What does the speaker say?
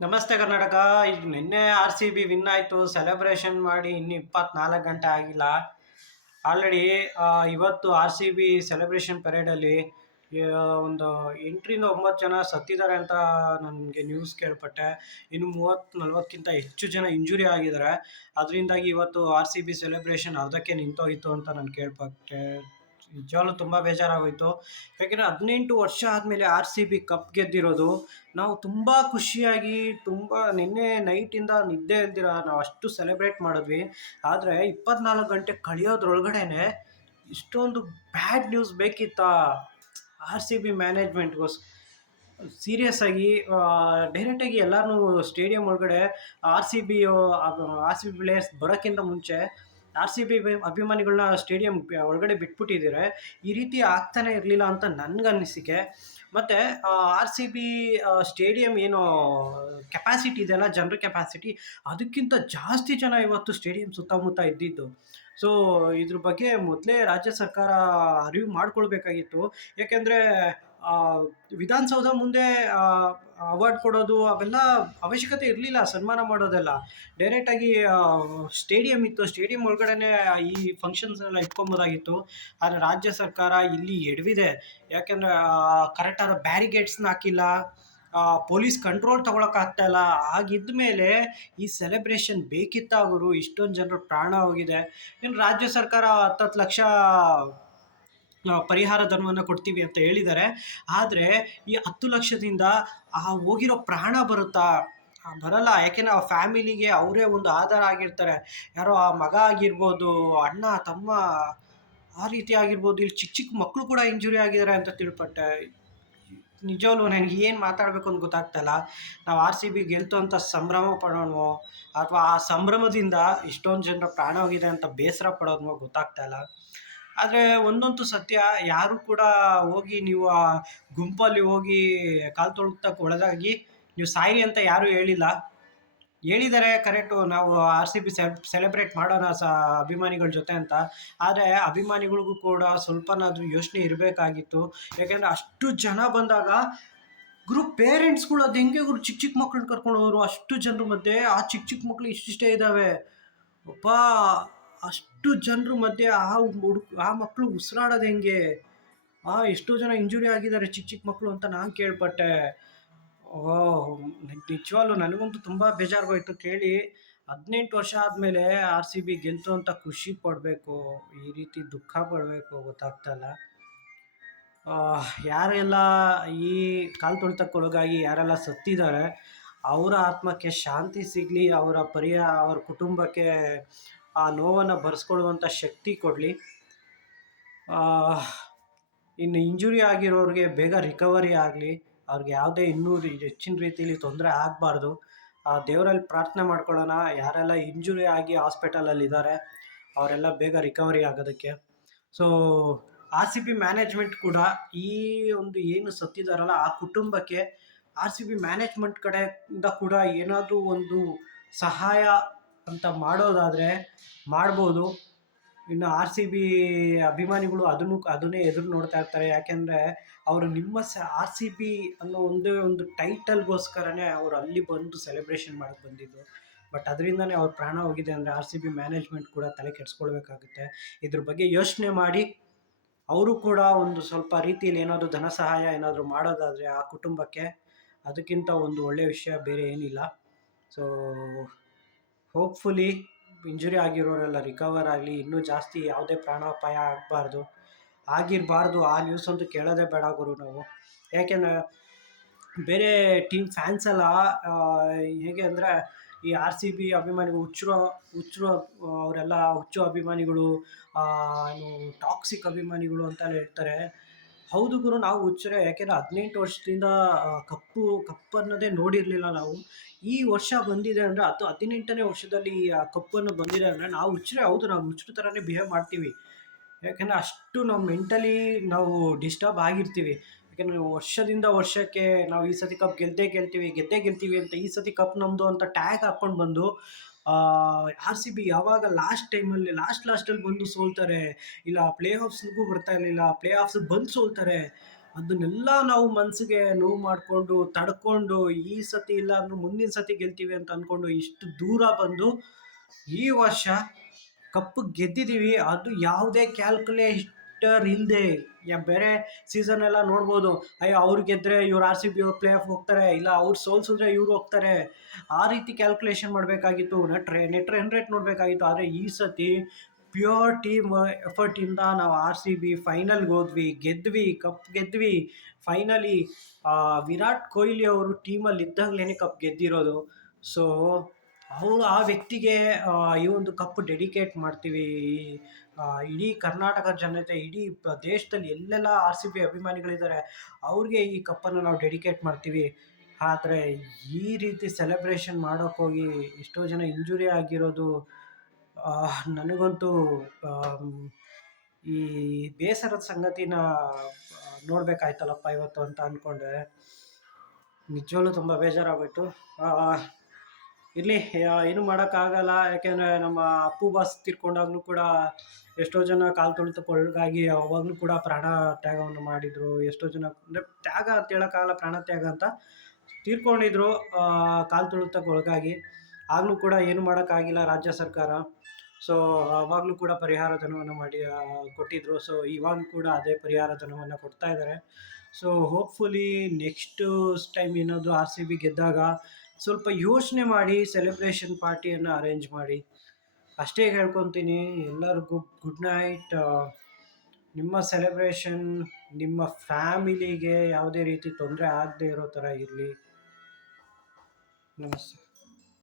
ನಮಸ್ತೆ ಕರ್ನಾಟಕ. ಈಗ ನಿನ್ನೆ ಆರ್ ಸಿ ಬಿ ವಿನ್ ಆಯಿತು. ಸೆಲೆಬ್ರೇಷನ್ ಮಾಡಿ ಇನ್ನೂ 24 ಗಂಟೆ ಆಗಿಲ್ಲ. ಆಲ್ರೆಡಿ ಇವತ್ತು ಆರ್ ಸಿ ಬಿ ಸೆಲೆಬ್ರೇಷನ್ ಪರೇಡಲ್ಲಿ ಒಂದು 8ರಿಂದ 9 ಜನ ಸತ್ತಿದ್ದಾರೆ ಅಂತ ನನಗೆ ನ್ಯೂಸ್ ಕೇಳ್ಪಟ್ಟೆ. ಇನ್ನು 30-40ಕ್ಕಿಂತ ಹೆಚ್ಚು ಜನ ಇಂಜುರಿ ಆಗಿದ್ದಾರೆ. ಅದರಿಂದಾಗಿ ಇವತ್ತು ಆರ್ ಸಿ ಬಿ ಸೆಲೆಬ್ರೇಷನ್ ಅರ್ಧಕ್ಕೆ ನಿಂತೋಗಿತ್ತು ಅಂತ ನಾನು ಕೇಳ್ಪಟ್ಟೆ. ನಿಜವಾಗ್ಲೂ ತುಂಬ ಬೇಜಾರಾಗೋಯ್ತು. ಯಾಕೆಂದರೆ 18 ವರ್ಷ ಆದಮೇಲೆ ಆರ್ ಸಿ ಬಿ ಕಪ್ ಗೆದ್ದಿರೋದು. ನಾವು ತುಂಬ ಖುಷಿಯಾಗಿ ತುಂಬ ನಿನ್ನೆ ನೈಟಿಂದ ನಿದ್ದೆ ಇಲ್ದಿರ ನಾವು ಅಷ್ಟು ಸೆಲೆಬ್ರೇಟ್ ಮಾಡಿದ್ವಿ. ಆದರೆ 24 ಗಂಟೆ ಕಳೆಯೋದ್ರೊಳಗಡೆನೆ ಇಷ್ಟೊಂದು ಬ್ಯಾಡ್ ನ್ಯೂಸ್ ಬೇಕಿತ್ತಾ ಆರ್ ಸಿ ಬಿ ಮ್ಯಾನೇಜ್ಮೆಂಟ್ಗೋಸ್ ಸೀರಿಯಸ್ ಆಗಿ ಡೈರೆಕ್ಟಾಗಿ ಎಲ್ಲರನ್ನೂ ಸ್ಟೇಡಿಯಂ ಒಳಗಡೆ ಆರ್ ಸಿ ಬಿ ಪ್ಲೇಯರ್ಸ್ ಬರೋಕ್ಕಿಂತ ಮುಂಚೆ ಆರ್ ಸಿ ಬಿ ಅಭಿಮಾನಿಗಳನ್ನ ಸ್ಟೇಡಿಯಂ ಒಳಗಡೆ ಬಿಟ್ಬಿಟ್ಟಿದ್ದಾರೆ. ಈ ರೀತಿ ಆಗ್ತಾನೆ ಇರಲಿಲ್ಲ ಅಂತ ನನಗನ್ನಿಸಿಕೆ. ಮತ್ತು ಆರ್ ಸಿ ಬಿ ಸ್ಟೇಡಿಯಂ ಏನೋ ಕೆಪಾಸಿಟಿ ಇದೆಯಲ್ಲ, ಜನರ ಕೆಪಾಸಿಟಿ, ಅದಕ್ಕಿಂತ ಜಾಸ್ತಿ ಜನ ಇವತ್ತು ಸ್ಟೇಡಿಯಂ ಸುತ್ತಮುತ್ತ ಇದ್ದಿದ್ದು. ಸೊ ಇದ್ರ ಬಗ್ಗೆ ಮೊದಲೇ ರಾಜ್ಯ ಸರ್ಕಾರ ಅರಿವು ಮಾಡ್ಕೊಳ್ಬೇಕಾಗಿತ್ತು. ಯಾಕೆಂದರೆ ವಿಧಾನಸೌಧ ಮುಂದೆ ಅವಾರ್ಡ್ ಕೊಡೋದು ಅವೆಲ್ಲ ಅವಶ್ಯಕತೆ ಇರಲಿಲ್ಲ. ಸನ್ಮಾನ ಮಾಡೋದೆಲ್ಲ ಡೈರೆಕ್ಟಾಗಿ ಸ್ಟೇಡಿಯಂ ಇತ್ತು, ಸ್ಟೇಡಿಯಂ ಒಳಗಡೆನೆ ಈ ಫಂಕ್ಷನ್ಸ್ನೆಲ್ಲ ಇಟ್ಕೊಬೋದಾಗಿತ್ತು. ಆದರೆ ರಾಜ್ಯ ಸರ್ಕಾರ ಇಲ್ಲಿ ಎಡವಿದೆ. ಯಾಕೆಂದರೆ ಕರೆಕ್ಟಾದ ಬ್ಯಾರಿಗೇಡ್ಸ್ನ ಹಾಕಿಲ್ಲ, ಪೊಲೀಸ್ ಕಂಟ್ರೋಲ್ ತಗೊಳಕ್ಕಾಗ್ತಾ ಇಲ್ಲ. ಹಾಗಿದ್ದ ಮೇಲೆ ಈ ಸೆಲೆಬ್ರೇಷನ್ ಬೇಕಿತ್ತಾ ಗುರು? ಇಷ್ಟೊಂದು ಜನರು ಪ್ರಾಣ ಹೋಗಿದೆ. ಇನ್ನು ರಾಜ್ಯ ಸರ್ಕಾರ 10 ಲಕ್ಷ ಪರಿಹಾರ ಧನವನ್ನು ಕೊಡ್ತೀವಿ ಅಂತ ಹೇಳಿದ್ದಾರೆ. ಆದರೆ ಈ 10 ಲಕ್ಷದಿಂದ ಹೋಗಿರೋ ಪ್ರಾಣ ಬರುತ್ತಾ? ಬರಲ್ಲ. ಯಾಕೆಂದರೆ ಆ ಫ್ಯಾಮಿಲಿಗೆ ಅವರೇ ಒಂದು ಆಧಾರ ಆಗಿರ್ತಾರೆ. ಯಾರೋ ಆ ಮಗ ಆಗಿರ್ಬೋದು, ಅಣ್ಣ ತಮ್ಮ, ಆ ರೀತಿ ಆಗಿರ್ಬೋದು. ಇಲ್ಲಿ ಚಿಕ್ಕ ಚಿಕ್ಕ ಮಕ್ಕಳು ಕೂಡ ಇಂಜುರಿ ಆಗಿದ್ದಾರೆ ಅಂತ ತಿಳ್ಪಟ್ಟೆ. ನಿಜವಾಗ್ಲೂ ನನಗೆ ಏನು ಮಾತಾಡಬೇಕು ಅಂತ ಗೊತ್ತಾಗ್ತಾ ಇಲ್ಲ. ನಾವು ಆರ್ ಸಿ ಬಿ ಗೆಲ್ತು ಅಂತ ಸಂಭ್ರಮ ಪಡೋಣವೋ, ಅಥವಾ ಆ ಸಂಭ್ರಮದಿಂದ ಇಷ್ಟೊಂದು ಜನರ ಪ್ರಾಣ ಹೋಗಿದೆ ಅಂತ ಬೇಸರ ಪಡೋದ್ನೋ ಗೊತ್ತಾಗ್ತಾ ಇಲ್ಲ. ಆದರೆ ಒಂದಂತೂ ಸತ್ಯ, ಯಾರು ಕೂಡ ಹೋಗಿ ನೀವು ಆ ಗುಂಪಲ್ಲಿ ಹೋಗಿ ಕಾಲು ತೊಳ್ತಕ್ಕೆ ಒಳಗಾಗಿ ನೀವು ಸಾಯಿರಿ ಅಂತ ಯಾರೂ ಹೇಳಿಲ್ಲ. ಹೇಳಿದ್ದಾರೆ ಕರೆಕ್ಟು, ನಾವು ಆರ್ ಸಿ ಬಿ ಸೆಲೆಬ್ರೇಟ್ ಮಾಡೋಣ ಅಭಿಮಾನಿಗಳ ಜೊತೆ ಅಂತ. ಆದರೆ ಅಭಿಮಾನಿಗಳಿಗೂ ಕೂಡ ಸ್ವಲ್ಪನಾದರೂ ಯೋಚನೆ ಇರಬೇಕಾಗಿತ್ತು. ಯಾಕೆಂದರೆ ಅಷ್ಟು ಜನ ಬಂದಾಗ ಪೇರೆಂಟ್ಸ್ಗಳು ಅದು ಹೆಂಗೆ ಚಿಕ್ಕ ಚಿಕ್ಕ ಮಕ್ಳನ್ನ ಕರ್ಕೊಂಡು ಹೋದ್ರು ಅಷ್ಟು ಜನರ ಮಧ್ಯೆ? ಆ ಚಿಕ್ಕ ಚಿಕ್ಕ ಮಕ್ಳು ಇಷ್ಟಿಷ್ಟೇ ಇದ್ದಾವೆ. ಒಬ್ಬ ಅಷ್ಟು ಜನರ ಮಧ್ಯೆ ಆ ಮಕ್ಕಳು ಉಸಿರಾಡೋದು ಹೆಂಗೆ? ಎಷ್ಟೋ ಜನ ಇಂಜುರಿ ಆಗಿದ್ದಾರೆ ಚಿಕ್ಕ ಚಿಕ್ಕ ಮಕ್ಕಳು ಅಂತ ನಾನು ಕೇಳ್ಪಟ್ಟೆ. ಓಹ್! ನಿಜವಾಗ್ಲೂ ನನಗಂತೂ ತುಂಬ ಬೇಜಾರಾಗೋಯ್ತು ಕೇಳಿ. 18 ವರ್ಷ ಆದಮೇಲೆ ಆರ್ ಸಿ ಬಿ ಗೆಲ್ತು ಅಂತ ಖುಷಿ ಪಡಬೇಕು, ಈ ರೀತಿ ದುಃಖ ಪಡಬೇಕು ಗೊತ್ತಾಗ್ತಾ ಇಲ್ಲ. ಯಾರೆಲ್ಲ ಈ ಕಾಲು ತುಳಿತಕ್ಕೊಳಗಾಗಿ ಯಾರೆಲ್ಲ ಸತ್ತಿದ್ದಾರೆ, ಅವರ ಆತ್ಮಕ್ಕೆ ಶಾಂತಿ ಸಿಗಲಿ, ಅವ್ರ ಕುಟುಂಬಕ್ಕೆ ಆ ನೋವನ್ನು ಭರಿಸ್ಕೊಳ್ಳುವಂಥ ಶಕ್ತಿ ಕೊಡಲಿ. ಇನ್ನು ಇಂಜುರಿ ಆಗಿರೋರಿಗೆ ಬೇಗ ರಿಕವರಿ ಆಗಲಿ. ಅವ್ರಿಗೆ ಯಾವುದೇ ಇನ್ನೂ ಹೆಚ್ಚಿನ ರೀತಿಯಲ್ಲಿ ತೊಂದರೆ ಆಗಬಾರ್ದು. ದೇವರಲ್ಲಿ ಪ್ರಾರ್ಥನೆ ಮಾಡ್ಕೊಳ್ಳೋಣ, ಯಾರೆಲ್ಲ ಇಂಜುರಿ ಆಗಿ ಹಾಸ್ಪಿಟಲಲ್ಲಿದ್ದಾರೆ ಅವರೆಲ್ಲ ಬೇಗ ರಿಕವರಿ ಆಗೋದಕ್ಕೆ. So R C B management ಕೂಡ ಈ ಒಂದು ಏನು ಸತ್ತಿದಾರಲ್ಲ ಆ ಕುಟುಂಬಕ್ಕೆ ಆರ್ ಸಿ ಬಿ ಮ್ಯಾನೇಜ್ಮೆಂಟ್ ಕಡೆಯಿಂದ ಕೂಡ ಏನಾದರೂ ಒಂದು ಸಹಾಯ ಅಂತ ಮಾಡೋದಾದರೆ ಮಾಡ್ಬೋದು. ಇನ್ನು ಆರ್ ಸಿ ಬಿ ಅಭಿಮಾನಿಗಳು ಅದನ್ನೇ ಎದುರು ನೋಡ್ತಾ ಇರ್ತಾರೆ. ಯಾಕೆಂದರೆ ಅವರು ಆರ್ ಸಿ ಬಿ ಅನ್ನೋ ಒಂದೇ ಒಂದು ಟೈಟಲ್ಗೋಸ್ಕರನೇ ಅವರು ಅಲ್ಲಿ ಬಂದು ಸೆಲೆಬ್ರೇಷನ್ ಮಾಡಕ್ಕೆ ಬಂದಿದ್ದು. ಬಟ್ ಅದರಿಂದನೇ ಅವ್ರ ಪ್ರಾಣ ಹೋಗಿದೆ ಅಂದರೆ ಆರ್ ಸಿ ಬಿ ಮ್ಯಾನೇಜ್ಮೆಂಟ್ ಕೂಡ ತಲೆ ಕೆಡಿಸ್ಕೊಳ್ಬೇಕಾಗುತ್ತೆ. ಇದ್ರ ಬಗ್ಗೆ ಯೋಚನೆ ಮಾಡಿ ಅವರು ಕೂಡ ಒಂದು ಸ್ವಲ್ಪ ರೀತಿಯಲ್ಲಿ ಏನಾದರೂ ಧನ ಸಹಾಯ ಏನಾದರೂ ಮಾಡೋದಾದರೆ ಆ ಕುಟುಂಬಕ್ಕೆ, ಅದಕ್ಕಿಂತ ಒಂದು ಒಳ್ಳೆಯ ವಿಷಯ ಬೇರೆ ಏನಿಲ್ಲ. ಸೊ ಹೋಪ್ಫುಲಿ ಇಂಜುರಿ ಆಗಿರೋರೆಲ್ಲ ರಿಕವರ್ ಆಗಲಿ, ಇನ್ನೂ ಜಾಸ್ತಿ ಯಾವುದೇ ಪ್ರಾಣಾಪಾಯ ಆಗಿರಬಾರ್ದು. ಆ ನ್ಯೂಸ್ ಅಂತೂ ಕೇಳೋದೇ ಬೇಡ ಗುರು ನಾವು. ಯಾಕೆಂದರೆ ಬೇರೆ ಟೀಮ್ ಫ್ಯಾನ್ಸ್ ಎಲ್ಲ ಹೇಗೆ ಅಂದರೆ ಈ ಆರ್ ಸಿ ಬಿ ಅಭಿಮಾನಿಗಳು ಹುಚ್ಚರು ಅವರೆಲ್ಲ ಹುಚ್ಚು ಅಭಿಮಾನಿಗಳು, ಏನು ಟಾಕ್ಸಿಕ್ ಅಭಿಮಾನಿಗಳು ಅಂತೆಲ್ಲ ಹೇಳ್ತಾರೆ. ಹೌದು ಗುರು, ನಾವು ಹುಚ್ಚರೇ. ಯಾಕೆಂದರೆ 18 ವರ್ಷದಿಂದ ಕಪ್ ಅನ್ನೋದೇ ನೋಡಿರಲಿಲ್ಲ ನಾವು. ಈ ವರ್ಷ ಬಂದಿದೆ ಅಂದರೆ 18ನೇ ವರ್ಷದಲ್ಲಿ ಆ ಕಪ್ಪನ್ನು ಬಂದಿದೆ ಅಂದರೆ ನಾವು ಹುಚ್ಚರೇ. ಹೌದು, ನಾವು ಹುಚ್ಚರ ಥರನೇ ಬಿಹೇವ್ ಮಾಡ್ತೀವಿ. ಯಾಕೆಂದರೆ ಅಷ್ಟು ನಾವು ಮೆಂಟಲಿ ನಾವು ಡಿಸ್ಟರ್ಬ್ ಆಗಿರ್ತೀವಿ. ಯಾಕೆಂದರೆ ವರ್ಷದಿಂದ ವರ್ಷಕ್ಕೆ ನಾವು ಈ ಸತಿ ಕಪ್ ಗೆದ್ದೇ ಗೆಲ್ತೀವಿ ಅಂತ, ಈ ಸತಿ ಕಪ್ ನಮ್ಮದು ಅಂತ ಟ್ಯಾಗ್ ಹಾಕ್ಕೊಂಡು ಬಂದು ಆರ್ ಸಿ ಬಿ ಯಾವಾಗ ಲಾಸ್ಟಲ್ಲಿ ಬಂದು ಸೋಲ್ತಾರೆ, ಇಲ್ಲ ಪ್ಲೇ ಆಫ್ಸ್ಗೂ ಬರ್ತಾ ಇರಲಿಲ್ಲ, ಪ್ಲೇ ಆಫ್ಸ್ಗೆ ಬಂದು ಸೋಲ್ತಾರೆ. ಅದನ್ನೆಲ್ಲ ನಾವು ಮನಸ್ಸಿಗೆ ನೋವು ಮಾಡಿಕೊಂಡು ತಡ್ಕೊಂಡು ಈ ಸತಿ ಇಲ್ಲ ಅಂದ್ರೂ ಮುಂದಿನ ಸತಿ ಗೆಲ್ತೀವಿ ಅಂತ ಅಂದ್ಕೊಂಡು ಇಷ್ಟು ದೂರ ಬಂದು ಈ ವರ್ಷ ಕಪ್ ಗೆದ್ದಿದ್ದೀವಿ. ಅದು ಯಾವುದೇ ಕ್ಯಾಲ್ಕುಲೇಟರ್ ಇಲ್ಲದೆ. ಬೇರೆ ಸೀಸನ್ ಎಲ್ಲ ನೋಡ್ಬೋದು, ಅಯ್ಯೋ ಅವ್ರು ಗೆದ್ರೆ ಇವ್ರು ಆರ್ ಸಿ ಬಿ ಅವ್ರು ಪ್ಲೇ ಆಫ್ ಹೋಗ್ತಾರೆ, ಇಲ್ಲ ಅವ್ರು ಸೋಲ್ಸಿದ್ರೆ ಇವ್ರು ಹೋಗ್ತಾರೆ, ಆ ರೀತಿ ಕ್ಯಾಲ್ಕುಲೇಷನ್ ಮಾಡಬೇಕಾಗಿತ್ತು, ನೆಟ್ ರನ್ ರೇಟ್ ನೋಡಬೇಕಾಗಿತ್ತು. ಆದರೆ ಈ ಸತಿ ಪ್ಯೂರ್ ಟೀಮ್ ಎಫರ್ಟಿಂದ ನಾವು ಆರ್ ಸಿ ಬಿ ಫೈನಲ್ಗೆ ಹೋದ್ವಿ, ಗೆದ್ವಿ, ಕಪ್ ಗೆದ್ವಿ. ಫೈನಲಿ ವಿರಾಟ್ ಕೊಹ್ಲಿ ಅವರು ಟೀಮಲ್ಲಿ ಇದ್ದಾಗಲೇ ಕಪ್ ಗೆದ್ದಿರೋದು. ಸೊ ಅವರು ಆ ವ್ಯಕ್ತಿಗೆ ಈ ಒಂದು ಕಪ್ ಡೆಡಿಕೇಟ್ ಮಾಡ್ತೀವಿ. ಇಡೀ ಕರ್ನಾಟಕ ಜನತೆ, ಇಡೀ ದೇಶದಲ್ಲಿ ಎಲ್ಲೆಲ್ಲ ಆರ್ ಸಿ ಬಿ ಅಭಿಮಾನಿಗಳಿದ್ದಾರೆ, ಅವ್ರಿಗೆ ಈ ಕಪ್ಪನ್ನು ನಾವು ಡೆಡಿಕೇಟ್ ಮಾಡ್ತೀವಿ. ಆದರೆ ಈ ರೀತಿ ಸೆಲೆಬ್ರೇಷನ್ ಮಾಡೋಕ್ಕೋಗಿ ಎಷ್ಟೋ ಜನ ಇಂಜುರಿ ಆಗಿರೋದು ನನಗಂತೂ ಆಮ್, ಈ ಬೇಸರದ ಸಂಗತಿನ ನೋಡಬೇಕಾಯ್ತಲ್ಲಪ್ಪ ಇವತ್ತು ಅಂತ ಅಂದ್ಕೊಂಡೆ. ನಿಜವಾಗ್ಲೂ ತುಂಬ ಬೇಜಾರಾಗೋಯ್ತು. ಇರಲಿ, ಏನು ಮಾಡೋಕ್ಕಾಗಲ್ಲ. ಯಾಕೆಂದರೆ ನಮ್ಮ ಅಪ್ಪು ಬಾಸ್ ತೀರ್ಕೊಂಡಾಗಲೂ ಕೂಡ ಎಷ್ಟೋ ಜನ ಕಾಲು ತುಳಿತಕ್ಕೊಳಗಾಗಿ ಅವಾಗಲೂ ಕೂಡ ಪ್ರಾಣ ತ್ಯಾಗವನ್ನು ಮಾಡಿದರು. ಎಷ್ಟೋ ಜನ ಅಂದರೆ ತ್ಯಾಗ ಅಂತ ಹೇಳೋಕ್ಕಾಗಲ್ಲ, ಪ್ರಾಣ ತ್ಯಾಗ ಅಂತ ತೀರ್ಕೊಂಡಿದ್ರು ಕಾಲು ತುಳಿತಕ್ಕೊಳಗಾಗಿ. ಆಗಲೂ ಕೂಡ ಏನು ಮಾಡೋಕ್ಕಾಗಿಲ್ಲ ರಾಜ್ಯ ಸರ್ಕಾರ. ಸೊ ಆವಾಗಲೂ ಕೂಡ ಪರಿಹಾರ ಧನವನ್ನು ಮಾಡಿ ಕೊಟ್ಟಿದ್ದರು. ಸೊ ಇವಾಗಲೂ ಕೂಡ ಅದೇ ಪರಿಹಾರ ಧನವನ್ನು ಕೊಡ್ತಾ ಇದ್ದಾರೆ. ಸೊ ಹೋಪ್ಫುಲಿ ನೆಕ್ಸ್ಟು ಟೈಮ್ ಏನಾದರೂ ಆರ್ ಸಿ ಬಿ ಗೆದ್ದಾಗ ಸ್ವಲ್ಪ ಯೋಚನೆ ಮಾಡಿ ಸೆಲೆಬ್ರೇಷನ್ ಪಾರ್ಟಿಯನ್ನು ಅರೇಂಜ್ ಮಾಡಿ. ಅಷ್ಟೇ ಹೇಳ್ಕೊತೀನಿ. ಎಲ್ಲರಿಗೂ ಗುಡ್ ನೈಟ್. ನಿಮ್ಮ ಸೆಲೆಬ್ರೇಷನ್ ನಿಮ್ಮ ಫ್ಯಾಮಿಲಿಗೆ ಯಾವುದೇ ರೀತಿ ತೊಂದರೆ ಆಗದೆ ಇರೋ ಥರ ಇರಲಿ. ನಮಸ್ತೆ.